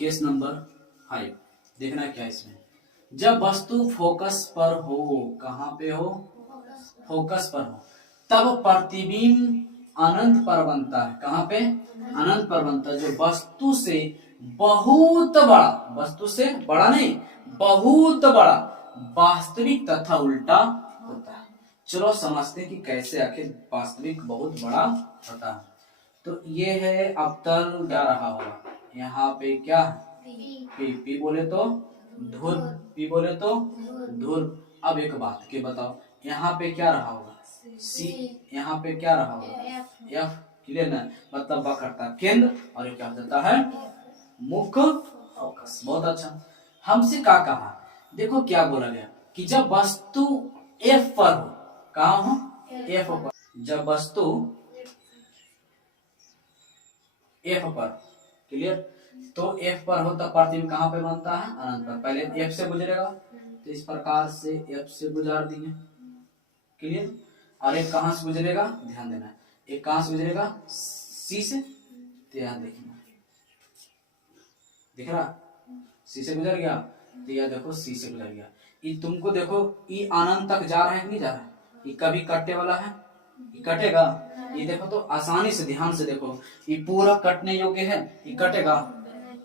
Case number 5 देखना क्या इसमें, जब वस्तु फोकस पर हो, कहाँ पे हो, फोकस पर हो, तब प्रतिबिंब अनंत पर बनता है। कहाँ पे, अनंत पर बनता है, जो वस्तु से बहुत बड़ा, वस्तु से बड़ा नहीं, बहुत बड़ा वास्तविक तथा उल्टा होता है। चलो समझते हैं कि कैसे आखिर वास्तविक बहुत बड़ा होता है। तो ये है अवतल, क्या रहा होगा यहाँ पे, क्या पी, पी बोले तो धुर, पी बोले तो धुर। अब एक बात के बताओ, यहाँ पे क्या रहा होगा, सी, यहाँ पे क्या रहा होगा, एफ। क्लियर ना, मतलब वक्रता केंद्र, और ये क्या हो जाता है, मुख्य फोकस। बहुत अच्छा। हमसे क्या कहा, देखो क्या बोला गया कि जब वस्तु एफ पर हो, कहा हो, एफ पर, जब वस्तु एफ पर, क्लियर, तो एफ पर हो तब प्रतिबिंब कहाँ पे बनता है, अनंत पर। पहले एफ से गुजरेगा, तो इस प्रकार से एफ से गुजार दिए, क्लियर। और एक कहां से गुजरेगा, ध्यान देना, एक कहां से गुजरेगा, सी से, ध्यान देखना, दिख रहा, सी से गुजर गया, तो यह देखो सी से गुजर गया। ये तुमको देखो, ये अनंत तक जा रहा है कि नहीं जा रहा है, ये कभी कटने वाला है, ये कटेगा, ये देखो तो आसानी से, ध्यान से देखो, ये पूरा कटने योग्य है, ये कटेगा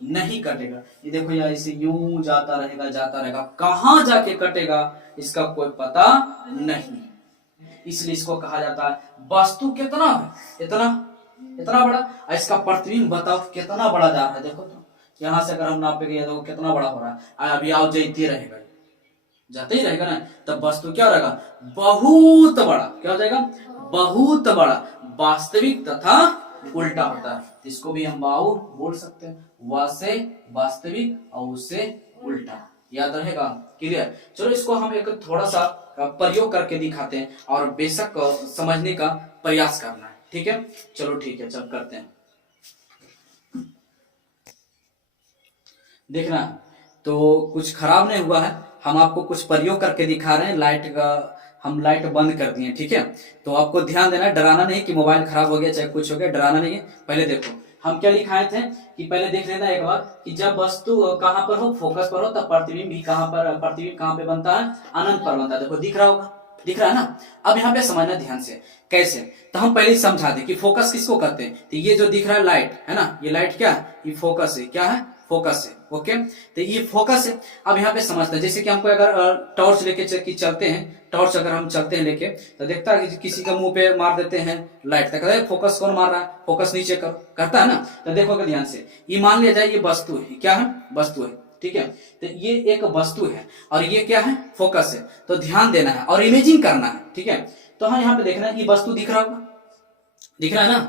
नहीं, कटेगा। ये देखो यार, इसे यूं जाता रहेगा, जाता रहेगा, कहां जाके कटेगा इसका कोई पता नहीं। इसलिए इसको कहा जाता है वस्तु कितना है, इतना इतना बड़ा, और इसका प्रतिबिंब बताओ कितना बड़ा जा रहा है। देखो तो यहाँ से अगर हम नापेंगे तो कितना बड़ा हो रहा है, अभी आओ जाते रहेगा, जाते ही रहेगा ना, तब वस्तु क्या रहेगा, बहुत बड़ा, क्या हो जाएगा, बहुत बड़ा वास्तविक तथा उल्टा होता है। इसको भी हम वाउ बोल सकते हैं, वा से वास्तविक और उससे उल्टा, याद रहेगा, क्लियर। चलो इसको हम एक थोड़ा सा प्रयोग करके दिखाते हैं, और बेशक समझने का प्रयास करना है, ठीक है। चलो ठीक है, चल करते हैं। देखना, तो कुछ खराब नहीं हुआ है, हम आपको कुछ प्रयोग करके दिखा रहे हैं। लाइट का हम लाइट बंद कर दिए, ठीक है। तो आपको ध्यान देना, डराना नहीं कि मोबाइल खराब हो गया चाहे कुछ हो गया, डराना नहीं है। पहले देखो हम क्या लिखाए थे, कि पहले देख लेना एक बार, कि जब वस्तु कहां पर हो, फोकस पर हो, तब प्रतिबिंब भी कहां पर, प्रतिबिंब कहां पे बनता है, अनंत पर बनता है। देखो दिख रहा होगा, दिख रहा है ना। अब यहाँ पे समझना ध्यान से, कैसे, तो हम पहले समझा दें कि फोकस किसको कहते हैं। तो ये जो दिख रहा है लाइट है ना, ये लाइट क्या है, ये फोकस है, क्या है, फोकस है, ओके। तो ये फोकस है। अब यहाँ पे समझते हैं, जैसे कि हमको अगर टॉर्च लेके चलते हैं, टॉर्च अगर हम चलते हैं लेके, तो देखता है कि किसी का मुंह पे मार देते हैं लाइट, तक फोकस कौन मार रहा है, फोकस नीचे कर, करता है ना। तो देखोगे ध्यान से, ये मान लिया जाए ये वस्तु है, क्या है, वस्तु है, ठीक है। तो ये एक वस्तु है और ये क्या है, फोकस है। तो ध्यान देना है और इमेजिंग करना है, ठीक है। तो हम यहाँ पे देखना है, ये वस्तु दिख रहा होगा, दिख रहा है ना,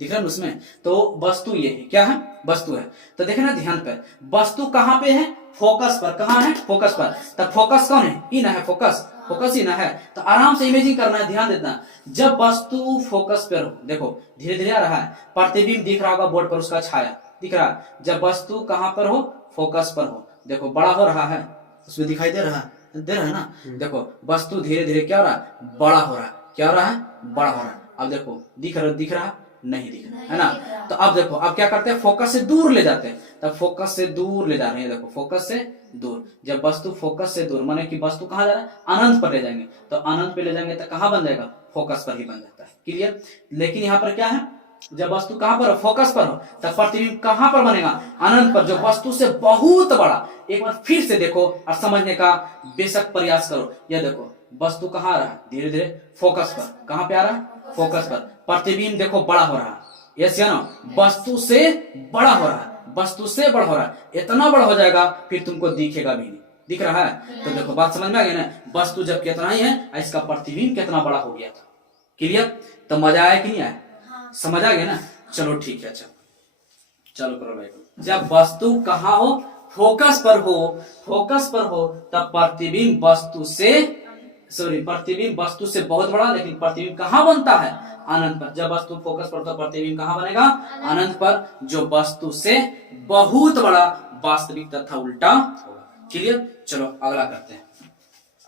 दिख रहा है उसमें, तो वस्तु ये है, क्या है, वस्तु है। तो देखना ध्यान पे, वस्तु कहाँ पे है, फोकस पर, कहाँ है, फोकस पर। तब फोकस कौन है, इन है, फोकस, फोकस इन है। तो आराम से इमेजिंग करना है, ध्यान देना। जब वस्तु फोकस पर हो, देखो धीरे धीरे आ रहा है, प्रतिबिंब दिख रहा होगा बोर्ड पर, उसका छाया दिख रहा है। जब वस्तु कहाँ पर हो, फोकस पर हो, देखो बड़ा हो रहा है, उसमें दिखाई दे रहा है ना। देखो वस्तु धीरे धीरे क्या हो रहा है, बड़ा हो रहा है, क्या हो रहा है, बड़ा हो रहा है। अब देखो दिख रहा नहीं दिख रहा है ना। तो अब देखो, अब क्या करते हैं, फोकस से दूर ले जाते हैं। तब फोकस से दूर ले जा रहे हैं, देखो फोकस से दूर। जब वस्तु फोकस से दूर, माने कि वस्तु कहाँ जा रहा है, अनंत पर ले जाएंगे। तो अनंत पे ले जाएंगे तो कहाँ बन जाएगा, फोकस पर ही बन जाता है, क्लियर। लेकिन यहाँ पर क्या है, जब वस्तु कहाँ पर हो, फोकस पर हो, तब प्रतिबिंब कहाँ पर बनेगा, अनंत पर, जो वस्तु से बहुत बड़ा। एक बार फिर से देखो और समझने का बेशक प्रयास करो। यह देखो वस्तु कहाँ आ रहा है, धीरे धीरे फोकस पर, कहाँ पे आ रहा है, फोकस पर। प्रतिबिंब देखो बड़ा हो रहा है, यस या नो, वस्तु से बड़ा हो रहा है, वस्तु से बड़ा हो रहा है। इतना बड़ा हो जाएगा फिर तुमको दिखेगा भी नहीं, दिख रहा है। तो देखो बात समझ में आ गई ना, वस्तु जब कितना ही है, इसका प्रतिबिंब कितना बड़ा हो गया था, क्लियर। तो मजा आया कि नहीं आया, समझ आ गया ना। चलो ठीक है, अच्छा चलो करो भाई। जब वस्तु कहाँ हो, फोकस पर हो, फोकस पर हो, तब प्रतिबिंब वस्तु से, सॉरी, प्रतिबिंब वस्तु से बहुत बड़ा, लेकिन प्रतिबिंब कहाँ बनता है, अनंत पर। जब वस्तु फोकस पर, तो प्रतिबिंब कहाँ बनेगा, अनंत पर, जो वस्तु से बहुत बड़ा वास्तविक तथा उल्टा होगा, क्लियर। चलो अगला करते हैं।